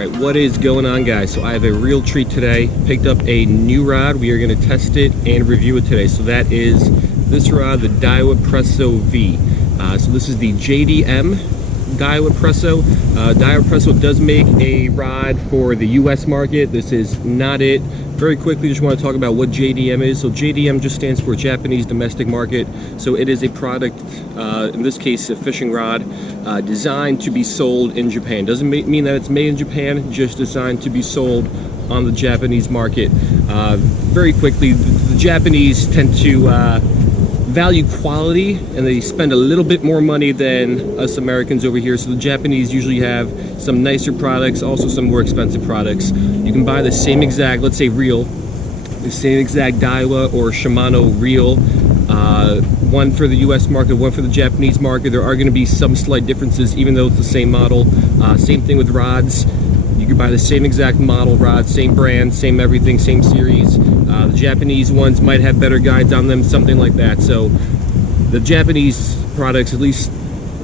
Alright, what is going on, guys? So I have a real treat today. Picked up a new rod. We are going to test it and review it today. So that is this rod, the Daiwa Presso V. So this is the JDM Daiwa Presso. Daiwa Presso does make a rod for the US market. This is not it. Very quickly, just want to talk about what JDM is. So JDM just stands for Japanese Domestic Market. So it is a product, in this case a fishing rod, designed to be sold in Japan. Doesn't mean that it's made in Japan, just designed to be sold on the Japanese market. Very quickly, the Japanese tend to value quality, and they spend a little bit more money than us Americans over here. So the Japanese usually have some nicer products, also some more expensive products. You can buy the same exact, let's say reel, the same exact Daiwa or Shimano reel, one for the US market, one for the Japanese market. There are going to be some slight differences even though it's the same model. Same thing with rods. You can buy the same exact model rod, same brand, same everything, same series. The Japanese ones might have better guides on them, something like that. So the Japanese products, at least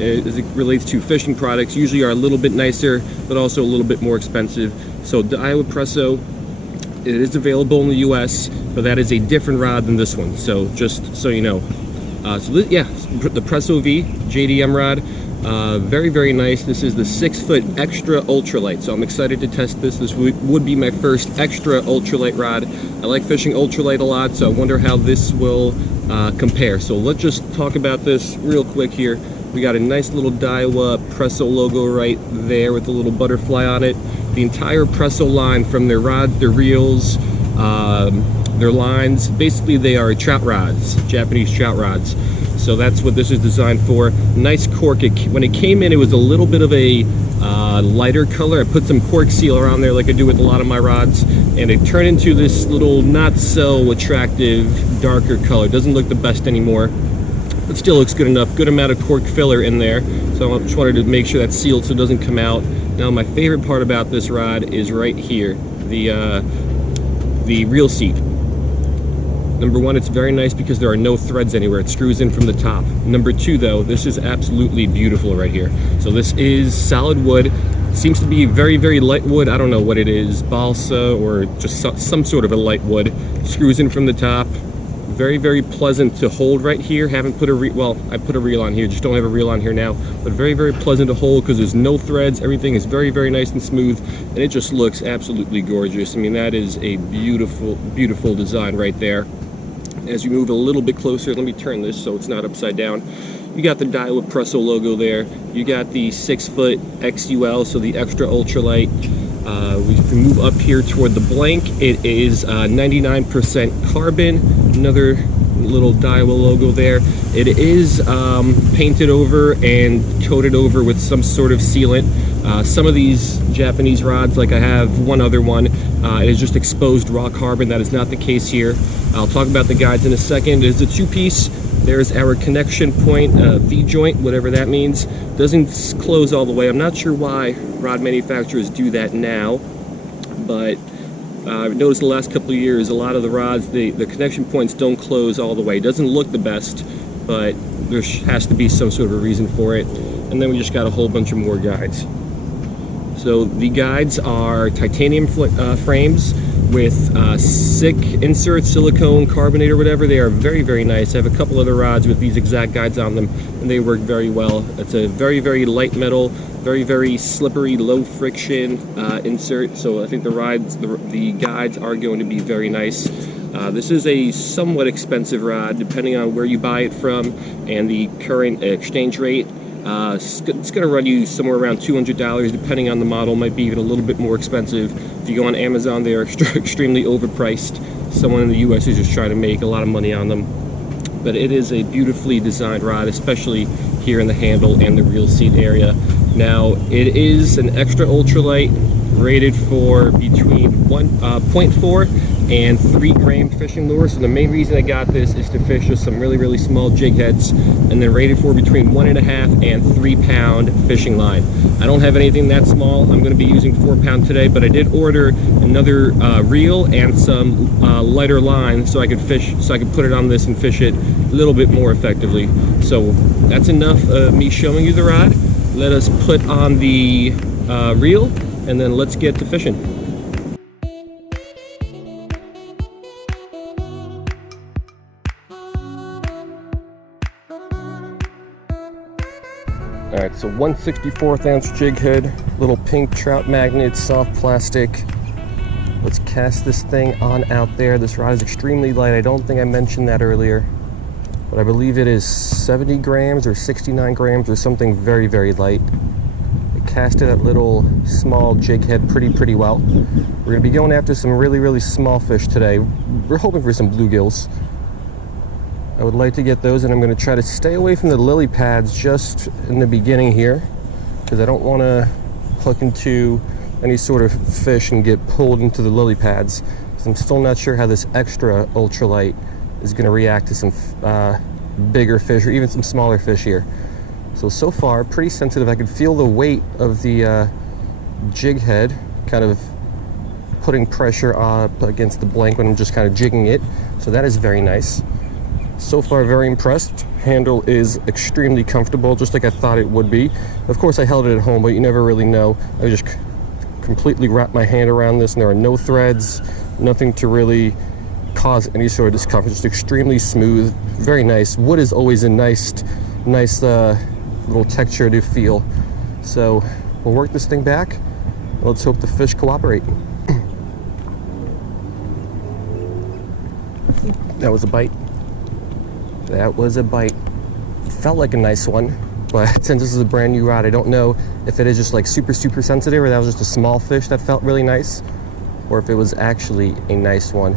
as it relates to fishing products, usually are a little bit nicer, but also a little bit more expensive. So Daiwa Presso, it is available in the US, but that is a different rod than this one. So just so you know. The Presso V JDM rod. Very, very nice. This is the 6-foot extra ultralight, so I'm excited to test this. This would be my first extra ultralight rod. I like fishing ultralight a lot, so I wonder how this will compare. So let's just talk about this real quick here. We got a nice little Daiwa Presso logo right there with a little butterfly on it. The entire Presso line, from their rods, their reels, their lines, basically they are trout rods, Japanese trout rods. So that's what this is designed for. Nice cork. When it came in, it was a little bit of a lighter color. I put some cork seal around there like I do with a lot of my rods, and it turned into this little not so attractive darker color. Doesn't look the best anymore, but still looks good enough. Good amount of cork filler in there. So I just wanted to make sure that's sealed so it doesn't come out. Now my favorite part about this rod is right here, the reel seat. Number one, it's very nice because there are no threads anywhere. It screws in from the top. Number two, though, this is absolutely beautiful right here. So this is solid wood. It seems to be very, very light wood. I don't know what it is, balsa or just some sort of a light wood. Screws in from the top. Very, very pleasant to hold right here. Haven't put well, I put a reel on here, just don't have a reel on here now. But very, very pleasant to hold because there's no threads. Everything is very, very nice and smooth, and it just looks absolutely gorgeous. I mean, that is a beautiful, beautiful design right there. As you move a little bit closer, let me turn this so it's not upside down. You got the Daiwa Presso logo there. You got the 6-foot XUL, so the extra ultralight. We can move up here toward the blank. It is 99% carbon. Another little Daiwa logo there. It is painted over and coated over with some sort of sealant. Some of these Japanese rods, like I have one other one, it is just exposed raw carbon. That is not the case here. I'll talk about the guides in a second. It's a 2-piece. There's our connection point, V-joint, whatever that means. Doesn't close all the way. I'm not sure why rod manufacturers do that now, but I've noticed the last couple of years, a lot of the rods, the connection points don't close all the way. It doesn't look the best, but there has to be some sort of a reason for it. And then we just got a whole bunch of more guides. So the guides are titanium frames with SICK inserts, silicone carbonate or whatever. They are very, very nice. I have a couple other rods with these exact guides on them, and they work very well. It's a very, very light metal, very, very slippery, low friction insert. So I think the guides are going to be very nice. This is a somewhat expensive rod, depending on where you buy it from and the current exchange rate. It's going to run you somewhere around $200, depending on the model. Might be even a little bit more expensive. If you go on Amazon, they are extremely overpriced. Someone in the US is just trying to make a lot of money on them. But it is a beautifully designed rod, especially here in the handle and the reel seat area. Now, it is an extra ultralight, rated for between 0.4 and 3 gram fishing lure. So the main reason I got this is to fish with some really, really small jig heads, and then rated for between 1.5 and 3 pound fishing line. I don't have anything that small. I'm going to be using 4 pound today, but I did order another reel and some lighter line so I could put it on this and fish it a little bit more effectively. So that's enough of me showing you the rod. Let us put on the reel and then let's get to fishing. All right, so 1/64 ounce jig head, little pink trout magnet, soft plastic. Let's cast this thing on out there. This rod is extremely light. I don't think I mentioned that earlier, but I believe it is 70 grams or 69 grams or something very, very light. I casted that little small jig head pretty well. We're gonna be going after some really, really small fish today. We're hoping for some bluegills. I would like to get those, and I'm going to try to stay away from the lily pads just in the beginning here, because I don't want to hook into any sort of fish and get pulled into the lily pads, because I'm still not sure how this extra ultralight is going to react to some bigger fish or even some smaller fish here. So far, pretty sensitive. I can feel the weight of the jig head kind of putting pressure up against the blank when I'm just kind of jigging it, so that is very nice. So far, very impressed. Handle is extremely comfortable, just like I thought it would be. Of course, I held it at home, but you never really know. I just completely wrapped my hand around this, and there are no threads, nothing to really cause any sort of discomfort. Just extremely smooth, very nice. Wood is always a nice little texture to feel. So we'll work this thing back. Let's hope the fish cooperate. That was a bite. That was a bite. Felt like a nice one, but since this is a brand new rod, I don't know if it is just like super sensitive, or that was just a small fish that felt really nice, or if it was actually a nice one.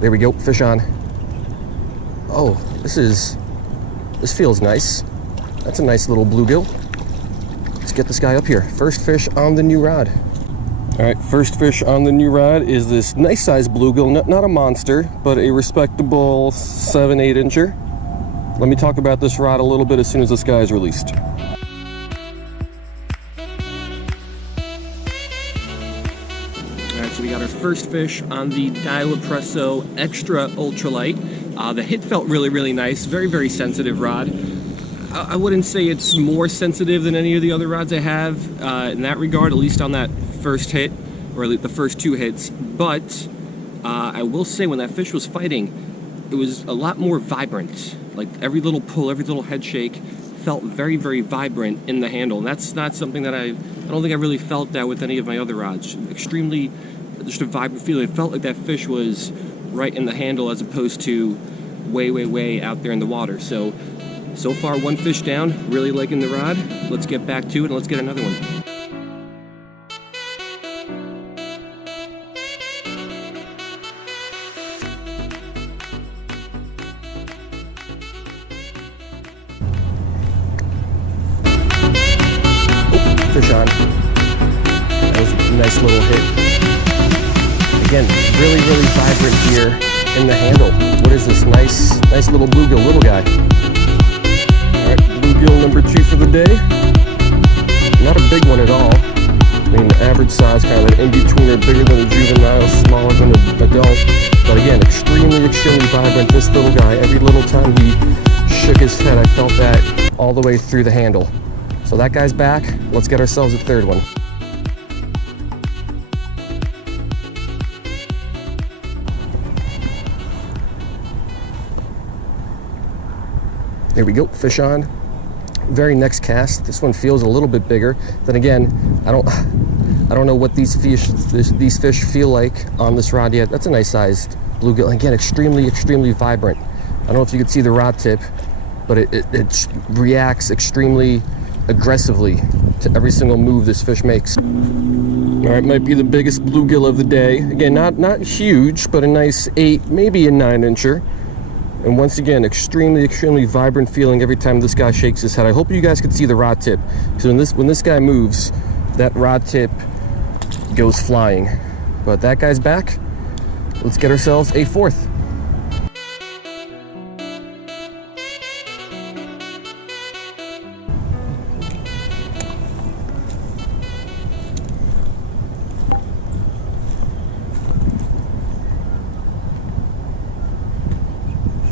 There we go, fish on. Oh, this feels nice. That's a nice little bluegill. Let's get this guy up here. First fish on the new rod. All right, first fish on the new rod is this nice sized bluegill, not a monster, but a respectable 7-8 incher. Let me talk about this rod a little bit as soon as this guy is released. All right, so we got our first fish on the Daiwa Presso Extra Ultralight. The hit felt really nice, very sensitive rod. I wouldn't say it's more sensitive than any of the other rods I have in that regard, at least on that first hit, or the first two hits, but I will say when that fish was fighting, it was a lot more vibrant. Like every little pull, every little head shake felt very vibrant in the handle, and that's not something that I don't think I really felt that with any of my other rods. Extremely, just a vibrant feeling. It felt like that fish was right in the handle as opposed to way out there in the water. So far, one fish down, really liking the rod. Let's get back to it and let's get another one. Fish on. That was a nice little hit. Again, really vibrant here in the handle. What is this? Nice little bluegill, little guy. All right, bluegill number 2 for the day. Not a big one at all. I mean, average size, kind of an in-betweener, bigger than a juvenile, smaller than an adult. But again, extremely vibrant. This little guy, every little time he shook his head, I felt that all the way through the handle. So that guy's back. Let's get ourselves a third one. There we go, fish on. Very next cast. This one feels a little bit bigger. Then again, I don't know what these fish feel like on this rod yet. That's a nice sized bluegill. Again, extremely vibrant. I don't know if you can see the rod tip, but it reacts extremely aggressively to every single move this fish makes. All right, might be the biggest bluegill of the day. Again, not huge, but a nice 8, maybe a 9 incher. And once again, extremely vibrant feeling every time this guy shakes his head. I hope you guys can see the rod tip, because when this guy moves, that rod tip goes flying. But that guy's back. Let's get ourselves a fourth.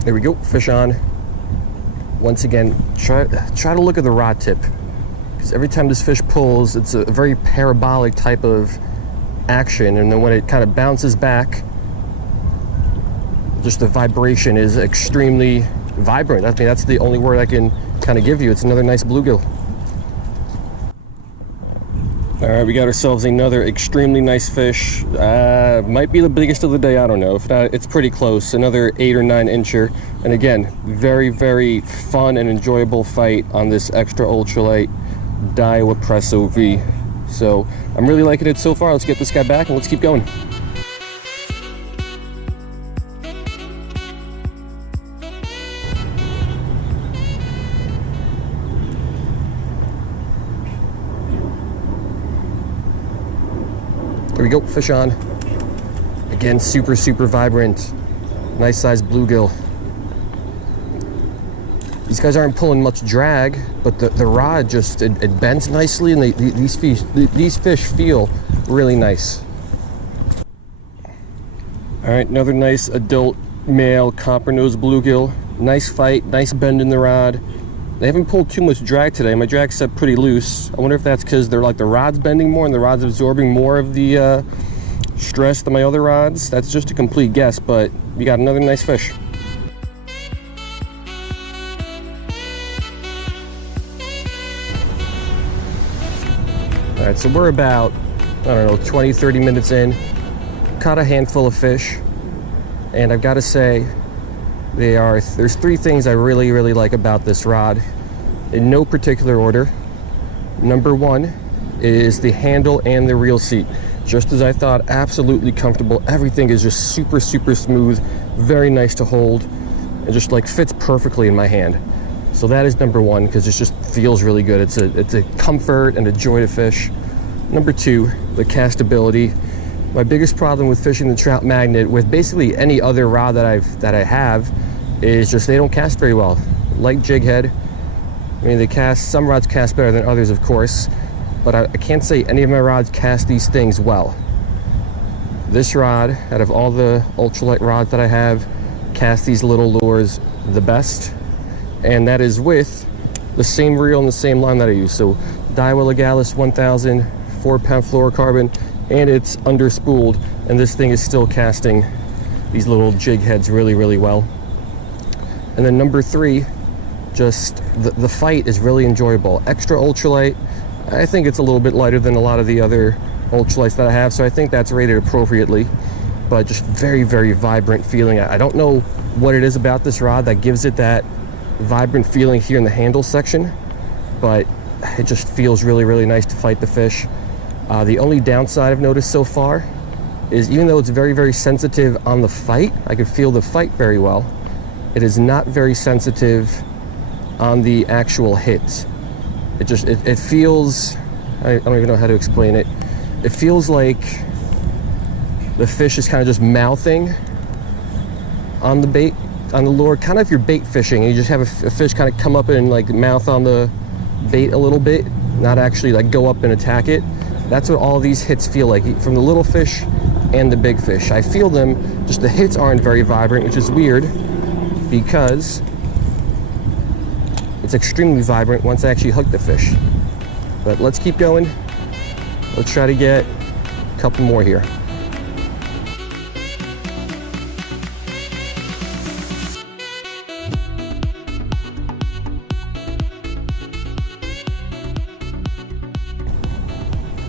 There we go, fish on. once again, try to look at the rod tip, because every time this fish pulls, it's a very parabolic type of action, and then when it kind of bounces back, just the vibration is extremely vibrant. I mean, that's the only word I can kind of give you. It's another nice bluegill. All right, we got ourselves another extremely nice fish. Might be the biggest of the day, I don't know. If not, it's pretty close. Another 8 or 9 incher. And again, very, very fun and enjoyable fight on this extra ultralight Daiwa Presso V. So I'm really liking it so far. Let's get this guy back and let's keep going. There we go, fish on. Again, super, super vibrant. Nice sized bluegill. These guys aren't pulling much drag, but the rod just, it bends nicely, and these fish feel really nice. All right, another nice adult male copper nose bluegill. Nice fight, nice bend in the rod. They haven't pulled too much drag today. My drag set pretty loose. I wonder if that's because they're like the rod's bending more and the rod's absorbing more of the stress than my other rods. That's just a complete guess, but we got another nice fish. All right, so we're about, I don't know, 20, 30 minutes in. Caught a handful of fish, and I've got to say, there's 3 things I really, really like about this rod, in no particular order. Number 1 is the handle and the reel seat. Just as I thought, absolutely comfortable. Everything is just super, super smooth, very nice to hold, and just like fits perfectly in my hand. So that is number 1, because it just feels really good. It's a comfort and a joy to fish. Number 2, the castability. My biggest problem with fishing the trout magnet with basically any other rod that I have is just they don't cast very well. Like jig head, I mean, some rods cast better than others, of course, but I can't say any of my rods cast these things well. This rod, out of all the ultralight rods that I have, casts these little lures the best, and that is with the same reel and the same line that I use. So Daiwa Legalis 1000, 4-pound fluorocarbon, and it's under spooled, and this thing is still casting these little jig heads really, really well. And then number 3, just the fight is really enjoyable. Extra ultralight, I think it's a little bit lighter than a lot of the other ultralights that I have, so I think that's rated appropriately, but just very, very vibrant feeling. I don't know what it is about this rod that gives it that vibrant feeling here in the handle section, but it just feels really, really nice to fight the fish. The only downside I've noticed so far is, even though it's very, very sensitive on the fight, I can feel the fight very well, it is not very sensitive on the actual hit. It feels, I don't even know how to explain it. It feels like the fish is kind of just mouthing on the bait, on the lure, kind of if you're bait fishing and you just have a fish kind of come up and like mouth on the bait a little bit, not actually like go up and attack it. That's what all these hits feel like, from the little fish and the big fish. I feel them, just the hits aren't very vibrant, which is weird because it's extremely vibrant once I actually hook the fish. But let's keep going. Let's try to get a couple more here.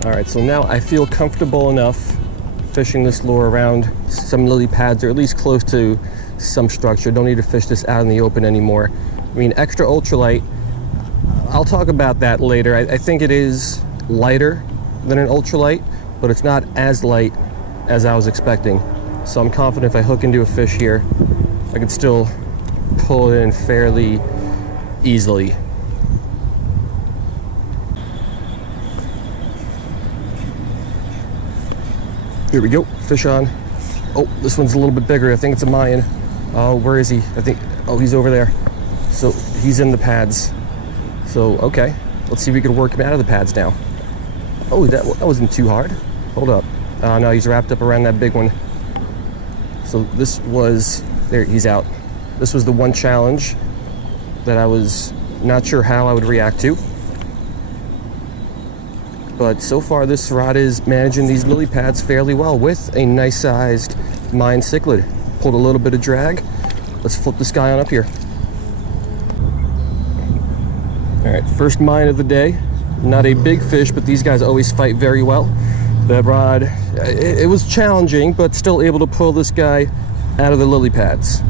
All right, so now I feel comfortable enough fishing this lure around some lily pads, or at least close to some structure. Don't need to fish this out in the open anymore. I mean, extra ultralight, I'll talk about that later. I think it is lighter than an ultralight, but it's not as light as I was expecting. So I'm confident if I hook into a fish here, I can still pull it in fairly easily. Here we go, fish on. Oh, this one's a little bit bigger. I think it's a Mayan. Oh, where is he? I think, oh, he's over there. So he's in the pads. So, okay, let's see if we can work him out of the pads now. Oh, that wasn't too hard. Hold up. No, he's wrapped up around that big one. So this was, there, he's out. This was the one challenge. that I was not sure how I would react to. But so far this rod is managing these lily pads fairly well with a nice sized mine cichlid. Pulled a little bit of drag. Let's flip this guy on up here. Alright, first mine of the day. Not a big fish, but these guys always fight very well. That rod, it was challenging, but still able to pull this guy out of the lily pads.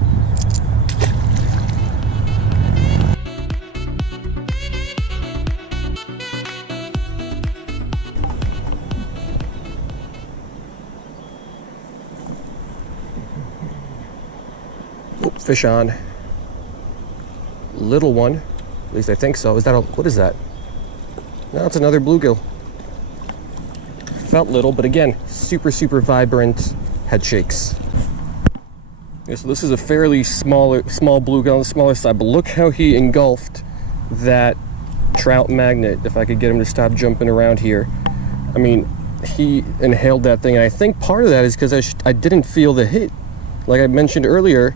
Fish on. Little one. At least I think so. Is that a, what is that? No, it's another bluegill. Felt little, but again, super, super vibrant head shakes. Yeah, so this is a fairly small bluegill on the smaller side, but look how he engulfed that trout magnet. If I could get him to stop jumping around here. I mean, he inhaled that thing, and I think part of that is because I didn't feel the hit. Like I mentioned earlier,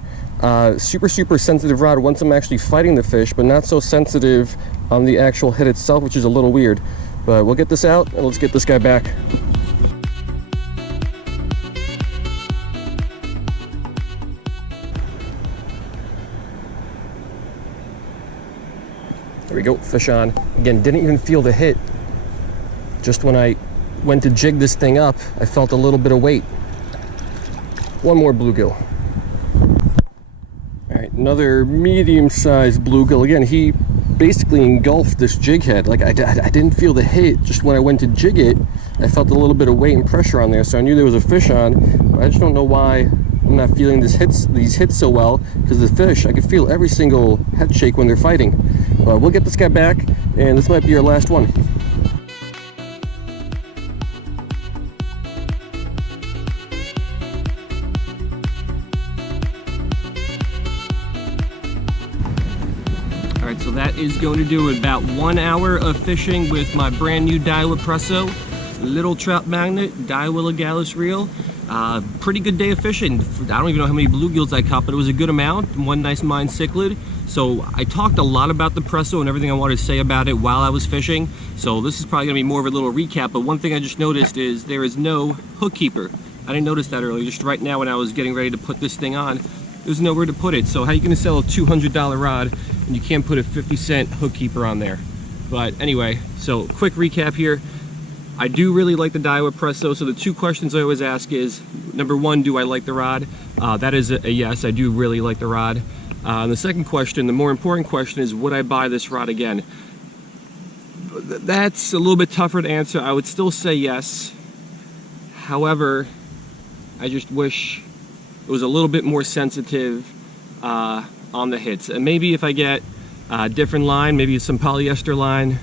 super sensitive rod once I'm actually fighting the fish, but not so sensitive on the actual hit itself, which is a little weird. But we'll get this out and let's get this guy back. There we go, fish on. Again, didn't even feel the hit. Just when I went to jig this thing up, I felt a little bit of weight. One more bluegill. Alright, another medium-sized bluegill. Again, he basically engulfed this jig head. Like, I didn't feel the hit. Just when I went to jig it, I felt a little bit of weight and pressure on there, so I knew there was a fish on. But I just don't know why I'm not feeling these hits so well, because the fish, I can feel every single head shake when they're fighting. But we'll get this guy back, and this might be our last one. So that is going to do about 1 hour of fishing with my brand new Daiwa Presso little trout magnet, Daiwa legalis reel. Pretty good day of fishing. I don't even know how many bluegills I caught, but it was a good amount. One nice mine cichlid. So I talked a lot about the Presso and everything I wanted to say about it while I was fishing. So this is probably going to be more of a little recap, but one thing I just noticed is there is no hook keeper. I didn't notice that earlier. Just right now when I was getting ready to put this thing on, there's nowhere to put it. So how are you going to sell a $200 rod and you can't put a 50-cent hook keeper on there? But anyway, so quick recap here. I do really like the Daiwa Presso. So the two questions I always ask is, number one, do I like the rod? That is a yes, I do really like the rod. And the second question, the more important question, is would I buy this rod again? That's a little bit tougher to answer. I would still say yes. However, I just wish it was a little bit more sensitive on the hits. And maybe if I get a different line, maybe some polyester line,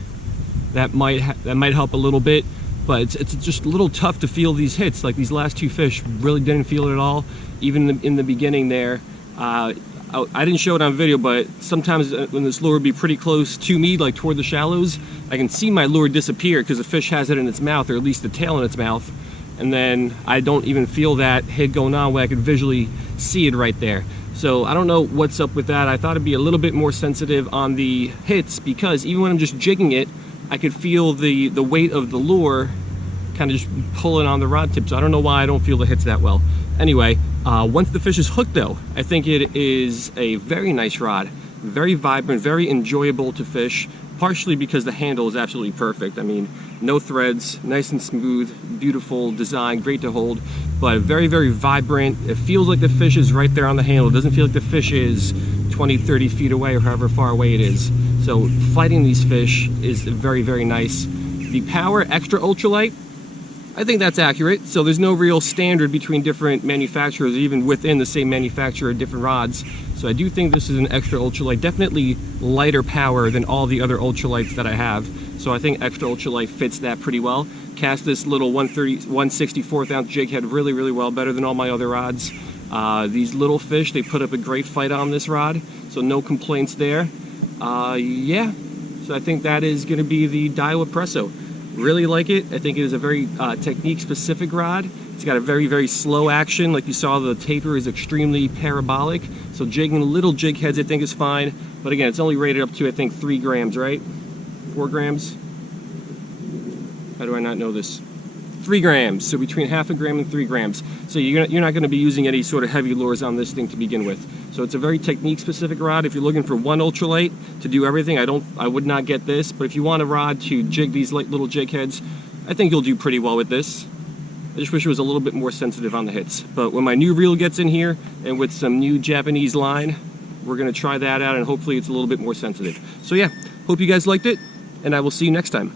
that might help a little bit. But it's just a little tough to feel these hits. Like these last two fish really didn't feel it at all. Even in the beginning there, I didn't show it on video, but sometimes when this lure would be pretty close to me, like toward the shallows, I can see my lure disappear because the fish has it in its mouth, or at least the tail in its mouth. And then I don't even feel that hit going on where I could visually see it right there. So I don't know what's up with that. I thought it'd be a little bit more sensitive on the hits, because even when I'm just jigging it, I could feel the weight of the lure kind of just pulling on the rod tip. So I don't know why I don't feel the hits that well. Anyway, once the fish is hooked though, I think it is a very nice rod. Very vibrant, very enjoyable to fish, partially because the handle is absolutely perfect. I mean, no threads, nice and smooth, beautiful design, great to hold, but very, very vibrant. It feels like the fish is right there on the handle. It doesn't feel like the fish is 20, 30 feet away or however far away it is. So fighting these fish is very, very nice. The power extra ultralight, I think that's accurate. So there's no real standard between different manufacturers, even within the same manufacturer, different rods. So I do think this is an extra ultralight, definitely lighter power than all the other ultralights that I have. So I think extra ultralight fits that pretty well. Cast this little 1/64 ounce jig head really, really well, better than all my other rods. These little fish, they put up a great fight on this rod, so no complaints there. Yeah, so I think that is going to be the Daiwa Presso. Really like it. I think it is a very technique specific rod. It's got a very, very slow action. Like you saw, the taper is extremely parabolic. So jigging little jig heads I think is fine. But again, it's only rated up to I think 3 grams, right? 4 grams? How do I not know this? 3 grams, so between half a gram and 3 grams. So you're not going to be using any sort of heavy lures on this thing to begin with. So it's a very technique-specific rod. If you're looking for one ultralight to do everything, I would not get this. But if you want a rod to jig these little jig heads, I think you'll do pretty well with this. I just wish it was a little bit more sensitive on the hits. But when my new reel gets in here, and with some new Japanese line, we're going to try that out, and hopefully it's a little bit more sensitive. So yeah, hope you guys liked it, and I will see you next time.